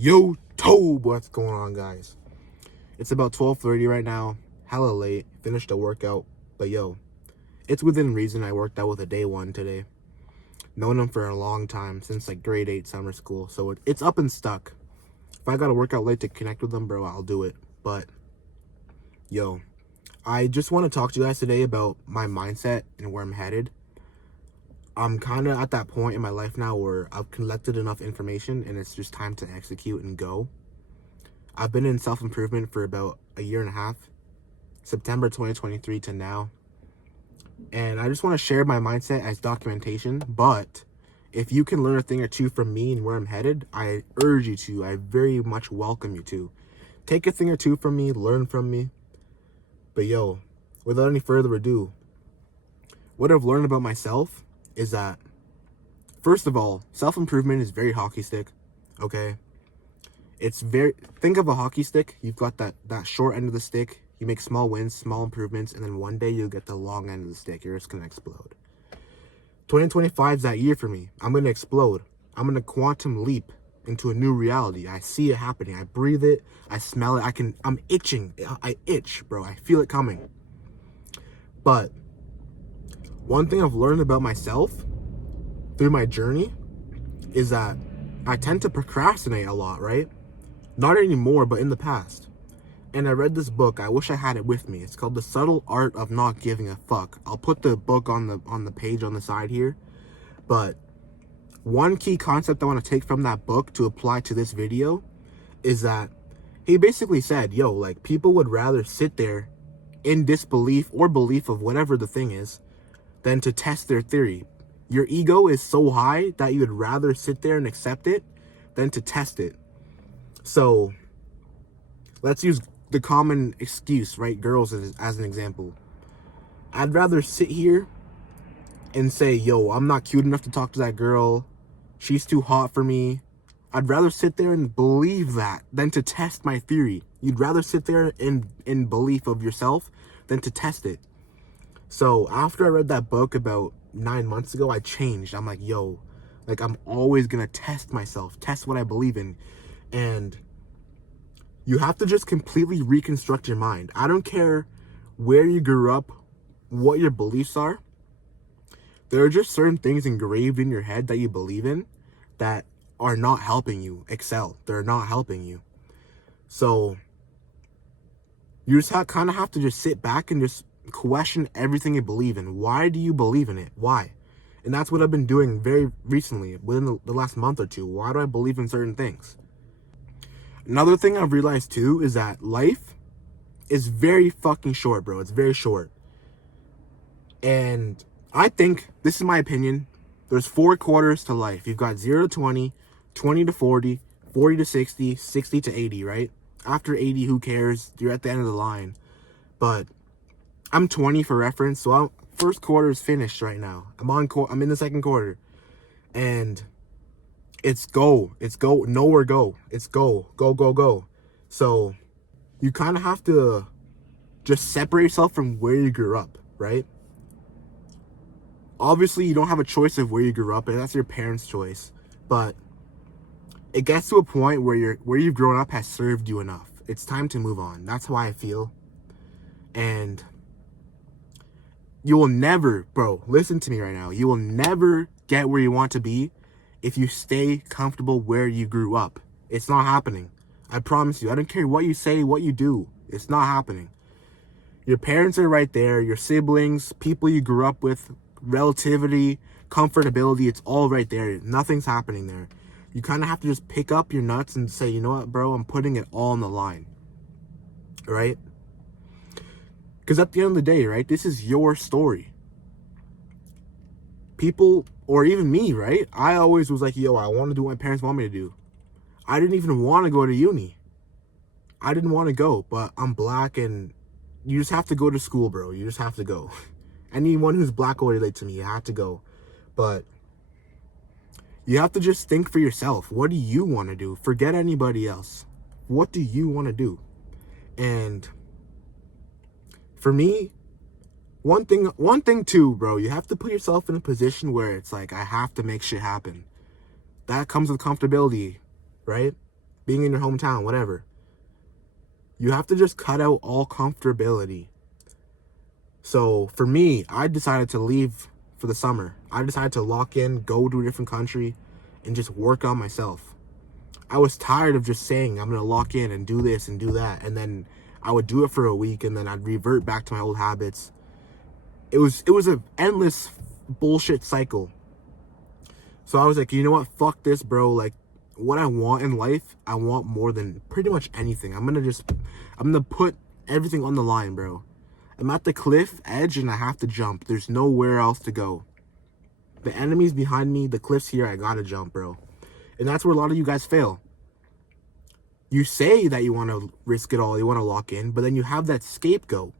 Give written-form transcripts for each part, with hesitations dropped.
Yo, Tobe, what's going on, guys? It's about 12:30 right now. Hella late. Finished a workout, but yo, it's within reason. I worked out with a day one today. Known him for a long time, since like grade 8 summer school. So it's up and stuck. If I gotta work out late to connect with them, bro, I'll do it. But yo, I just want to talk to you guys today about my mindset and where I'm headed. I'm kind of at that point in my life now where I've collected enough information and it's just time to execute and go. I've been in self-improvement for about a year and a half, September 2023 to now. And I just want to share my mindset as documentation. But if you can learn a thing or two from me and where I'm headed, I urge you to. I very much welcome you to. Take a thing or two from me, learn from me. But yo, without any further ado, what I've learned about myself is that, first of all, self-improvement is very hockey stick, okay? Think of a hockey stick. You've got that short end of the stick. You make small wins, small improvements, and then one day you'll get the long end of the stick. You're just going to explode. 2025 is that year for me. I'm going to explode. I'm going to quantum leap into a new reality. I see it happening. I breathe it. I smell it. I'm itching. I itch, bro. I feel it coming. But one thing I've learned about myself through my journey is that I tend to procrastinate a lot, right? Not anymore, but in the past. And I read this book. I wish I had it with me. It's called The Subtle Art of Not Giving a Fuck. I'll put the book on the page on the side here. But one key concept I want to take from that book to apply to this video is that he basically said, yo, like, people would rather sit there in disbelief or belief of whatever the thing is than to test their theory. Your ego is so high that you would rather sit there and accept it than to test it. So let's use the common excuse, right? Girls as an example. I'd rather sit here and say, yo, I'm not cute enough to talk to that girl. She's too hot for me. I'd rather sit there and believe that than to test my theory. You'd rather sit there in belief of yourself than to test it. So after I read that book about 9 months ago, I changed. I'm like, yo, like, I'm always going to test myself, test what I believe in. And you have to just completely reconstruct your mind. I don't care where you grew up, what your beliefs are. There are just certain things engraved in your head that you believe in that are not helping you excel. They're not helping you. So you just kind of have to just sit back and just question everything you believe in. Why do you believe in it? Why? And that's what I've been doing very recently, within the last month or two. Why do I believe in certain things? Another thing I've realized too is that life is very fucking short, bro. It's very short. And I think, this is my opinion, there's 4 quarters to life. You've got 0 to 20, 20 to 40, 40 to 60, 60 to 80, right? After 80, who cares? You're at the end of the line. But I'm 20 for reference, so first quarter is finished right now. I'm in the second quarter. And it's go, nowhere go. It's go. So you kind of have to just separate yourself from where you grew up, right? Obviously, you don't have a choice of where you grew up, and that's your parents' choice. But it gets to a point where where you've grown up has served you enough. It's time to move on. That's how I feel. And you will never, bro, listen to me right now. You will never get where you want to be if you stay comfortable where you grew up. It's not happening. I promise you. I don't care what you say, what you do. It's not happening. Your parents are right there. Your siblings, people you grew up with, relativity, comfortability, it's all right there. Nothing's happening there. You kind of have to just pick up your nuts and say, you know what, bro, I'm putting it all on the line. Right? Because at the end of the day, right, this is your story. People, or even me, right? I always was like, yo, I want to do what my parents want me to do. I didn't even want to go to uni. I didn't want to go, but I'm black and you just have to go to school, bro. You just have to go. Anyone who's black will relate to me. You have to go. But you have to just think for yourself. What do you want to do? Forget anybody else. What do you want to do? And for me, one thing too, bro, you have to put yourself in a position where it's like, I have to make shit happen. That comes with comfortability, right? being in your hometown, whatever. You have to just cut out all comfortability. So for me, I decided to leave for the summer. I decided to lock in, go to a different country, and just work on myself. I was tired of just saying I'm going to lock in and do this and do that. And then I would do it for a week and then I'd revert back to my old habits. It was an endless bullshit cycle. So I was like, you know what? Fuck this, bro. Like, what I want in life, I want more than pretty much anything. I'm going to put everything on the line, bro. I'm at the cliff edge and I have to jump. There's nowhere else to go. The enemy's behind me. The cliff's here. I gotta jump, bro. And that's where a lot of you guys fail. You say that you want to risk it all. You want to lock in. But then you have that scapegoat.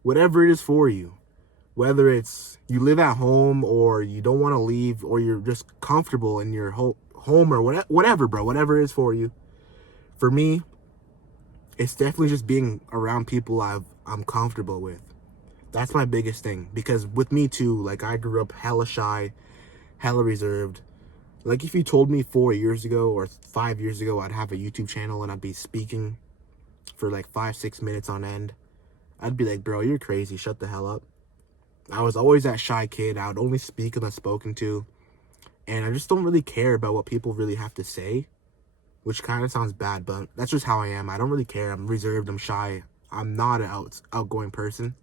Whatever it is for you. Whether it's you live at home or you don't want to leave or you're just comfortable in your home or whatever, bro. Whatever it is for you. For me, it's definitely just being around people I'm comfortable with. That's my biggest thing. Because with me too, like I grew up hella shy, hella reserved. Like if you told me 4 years ago or 5 years ago I'd have a YouTube channel and I'd be speaking for like 5-6 minutes on end, I'd be like, bro, you're crazy, shut the hell up. I was always that shy kid. I would only speak when I'm spoken to. And I just don't really care about what people really have to say. Which kind of sounds bad, but that's just how I am. I don't really care. I'm reserved, I'm shy. I'm not an outgoing person.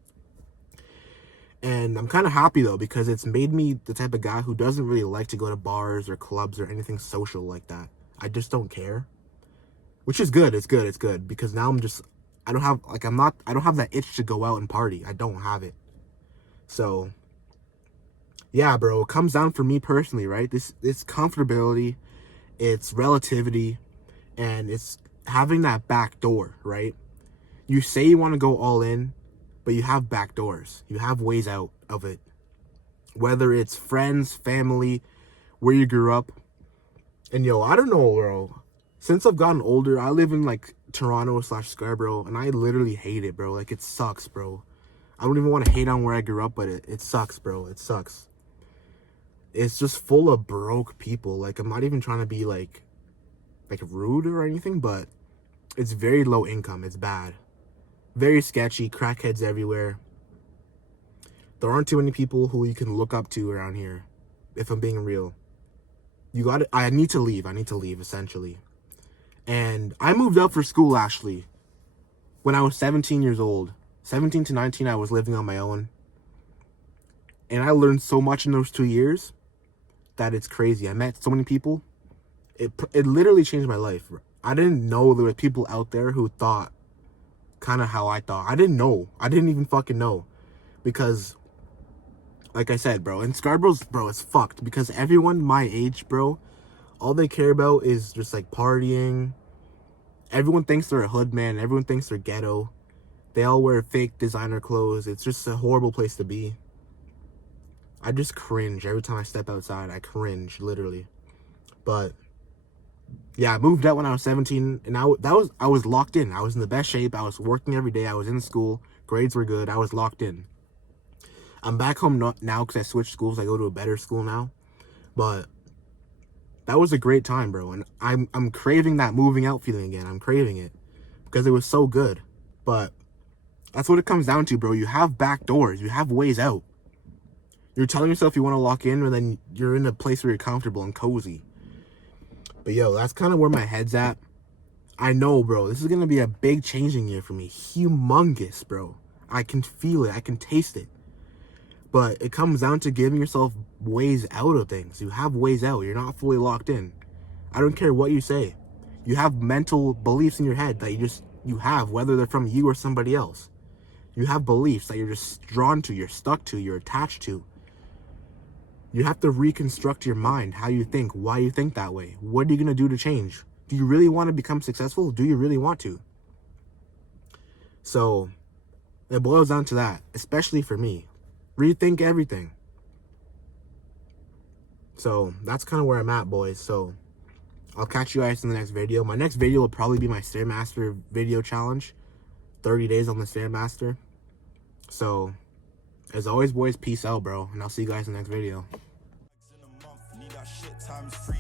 And I'm kind of happy though, because it's made me the type of guy who doesn't really like to go to bars or clubs or anything social like that. I just don't care. Which is good. It's good. Because now I don't have that itch to go out and party. I don't have it. So, yeah, bro, it comes down for me personally, right? This comfortability, it's relativity, and it's having that back door, right? You say you want to go all in, but you have back doors. You have ways out of it. Whether it's friends, family, where you grew up. And yo, I don't know, bro. Since I've gotten older, I live in like Toronto/Scarborough, and I literally hate it, bro. Like, it sucks, bro. I don't even want to hate on where I grew up, but it sucks, bro. It sucks. It's just full of broke people. Like, I'm not even trying to be like rude or anything, but it's very low income. It's bad. Very sketchy. Crackheads everywhere. There aren't too many people who you can look up to around here, if I'm being real. I need to leave, essentially. And I moved up for school, actually, when I was 17 years old. 17 to 19, I was living on my own. And I learned so much in those 2 years that it's crazy. I met so many people. It literally changed my life. I didn't know there were people out there who thought kind of how I thought. I didn't know. I didn't even fucking know. Because, like I said, bro, in Scarborough's, bro, it's fucked. Because everyone my age, bro, all they care about is just like partying. Everyone thinks they're a hood man. Everyone thinks they're ghetto. They all wear fake designer clothes. It's just a horrible place to be. I just cringe every time I step outside. I cringe, literally. But yeah, I moved out when I was 17, and I was locked in. I was in the best shape. I was working every day. I was in school. Grades were good. I was locked in. I'm back home now because I switched schools. I go to a better school now. But that was a great time, bro. And I'm craving that moving out feeling again. I'm craving it because it was so good. But that's what it comes down to, bro. You have back doors. You have ways out. You're telling yourself you want to lock in, and then you're in a place where you're comfortable and cozy. But yo, that's kind of where my head's at. I know, bro. This is going to be a big changing year for me. Humongous, bro. I can feel it. I can taste it. But it comes down to giving yourself ways out of things. You have ways out. You're not fully locked in. I don't care what you say. You have mental beliefs in your head that you have, whether they're from you or somebody else. You have beliefs that you're just drawn to, you're stuck to, you're attached to. You have to reconstruct your mind, how you think, why you think that way. What are you going to do to change? Do you really want to become successful? Do you really want to? So, it boils down to that, especially for me. Rethink everything. So, that's kind of where I'm at, boys. So, I'll catch you guys in the next video. My next video will probably be my Stairmaster video challenge. 30 days on the Stairmaster. So, as always, boys, peace out, bro. And I'll see you guys in the next video.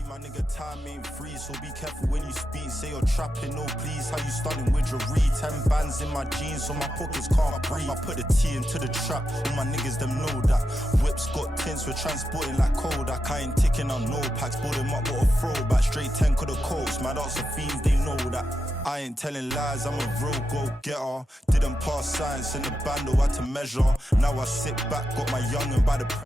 My nigga, time ain't free, so be careful when you speak. Say you're trapping, no please. How you stunning with your read? 10 bands in my jeans, so my pockets can't breathe. I put the T into the trap, all my niggas them know that. Whips got tints, we're transporting like Kodak. I ain't ticking on no packs, bought them up with a throwback. Straight 10 could have coached, mad out some fiends, they know that. I ain't telling lies, I'm a real go-getter. Didn't pass science in the band, though had to measure. Now I sit back, got my youngin' by the